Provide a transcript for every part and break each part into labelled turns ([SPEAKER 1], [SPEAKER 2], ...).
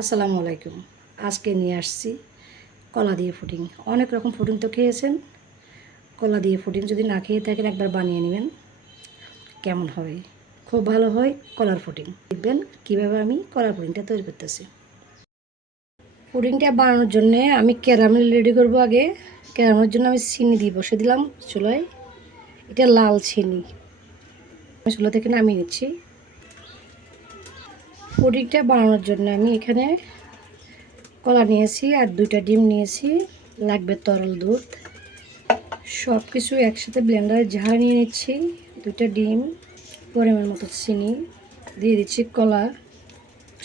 [SPEAKER 1] আসসালামু আলাইকুম। আজকে নিয়ে আসছি কলা দিয়ে ফুডিং অনেক রকম ফুডিং তো খেয়েছেন। কলা দিয়ে ফুডিং যদি না খেয়ে থাকেন একবার বানিয়ে নেবেন। কেমন হয় খুব ভালো হয় কলার ফুডিং দেখবেন কীভাবে আমি কলার ফুডিংটা তৈরি করতেছি। পুডিংটা বানানোর জন্যে আমি ক্যারামেল রেডি করব আগে। ক্যারামেলের জন্য আমি চিনি দিয়ে বসে দিলাম চুলায়। এটা লাল চিনি। চুলা থেকে নামিয়ে নিচ্ছি। পুডিংটা বানানোর জন্য আমি এখানে কলা নিয়েছি আর দুইটা ডিম নিয়েছি, লাগবে তরল দুধ। সব কিছু একসাথে ব্লেন্ডারে ঝাড়া নিয়ে নিচ্ছি, দুইটা ডিম, পরিমাণ মতো চিনি দিয়ে দিচ্ছি, কলা,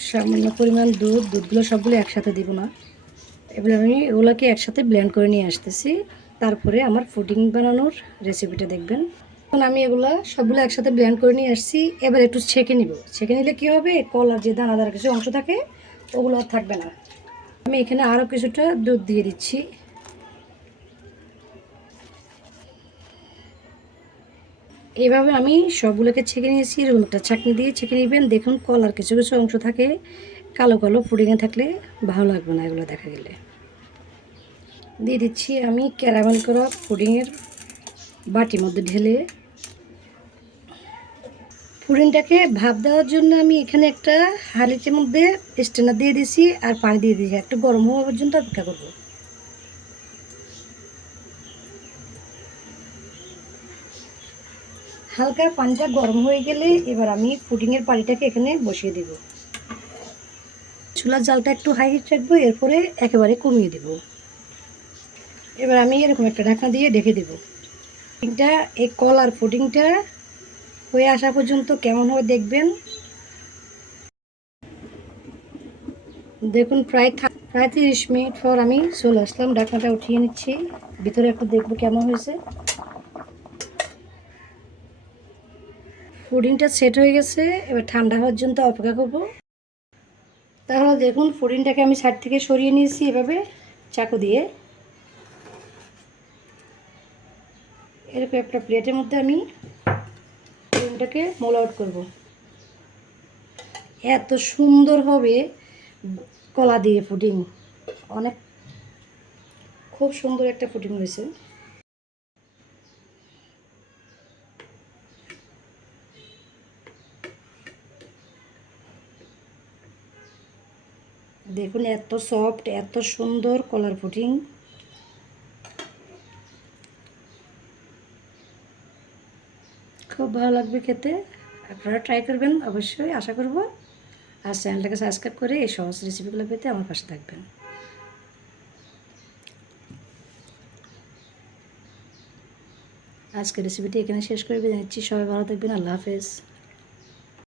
[SPEAKER 1] সামান্য পরিমাণ দুধ, দুধগুলো সবগুলো একসাথে দিব না। এবার আমি ওগুলোকে একসাথে ব্লেন্ড করে নিয়ে আসতেছি। তারপরে আমার ফুডিং বানানোর রেসিপিটা দেখবেন। এখন আমি এগুলো সবগুলো একসাথে ব্লেন্ড করে নিয়ে আসছি। এবার একটু ছেঁকে নিব। ছেঁকে নিলে কী হবে? কলার যে দানাদার কিছু অংশ থাকে, ওগুলো আর থাকবে না। আমি এখানে আরও কিছুটা দুধ দিয়ে দিচ্ছি। এইভাবে আমি সবগুলোকে ছেঁকে নিয়েছি। এরকম একটা ছাঁকনি দিয়ে ছেঁকে নেবেন। দেখুন, কলার কিছু কিছু অংশ থাকে। কালো কালো পুডিংয়ে থাকলে ভালো লাগবে না এগুলো দেখা গেলে। দিয়ে দিচ্ছি আমি ক্যারামেল করা পুডিংয়ের বাটির মধ্যে ঢেলে পুডিংটাকে ভাপ দেওয়ার জন্য আমি এখানে একটা হাঁড়িটির মধ্যে স্ট্যান্ডার দিয়ে দিয়েছি আর পানি দিয়ে দিয়েছি। একটু গরম হওয়া পর্যন্ত অপেক্ষা করব। হালকা পানিটা গরম হয়ে গেলে এবার আমি পুডিংয়ের পানিটাকে এখানে বসিয়ে দেব। চুলার জালটা একটু হাই হিট রাখব, এরপরে একেবারে কমিয়ে দেব। এবার আমি এরকম একটা ঢাকনা দিয়ে ঢেকে দেব। পুডিংটা, এই কলার পুডিংটা হয়ে আসা পর্যন্ত কেমন হবে দেখবেন। দেখুন, প্রায় প্রায় তিরিশ মিনিট পর আমি চলে আসলাম ঢাকনাটা উঠিয়ে নিচ্ছি। ভিতরে একটু দেখব কেমন হয়েছে। পুডিংটা সেট হয়ে গেছে, এবার ঠান্ডা হওয়ার জন্য অপেক্ষা করব। তাহলে দেখুন, পুডিংটাকে আমি সাইড থেকে সরিয়ে নিয়েছি এভাবে, চাকু দিয়ে। এরকম একটা প্লেটের মধ্যে আমি পুডিংটাকে মোল আউট করব। এত সুন্দর হবে কলা দিয়ে পুডিং। অনেক খুব সুন্দর একটা পুডিং হয়েছে। দেখুন, এত সফট এত সুন্দর কলার পুডিং। খুব ভালো লাগবে খেতে। আপনারা ট্রাই করবেন, অবশ্যই আশা করব। আর চ্যানেলটাকে সাবস্ক্রাইব করে এই সহজ রেসিপিগুলো পেতে আমার পাশে থাকবেন। আজকের রেসিপিটি এখানে শেষ করে নিচ্ছি। সবাই ভালো থাকবেন, আল্লাহ হাফেজ।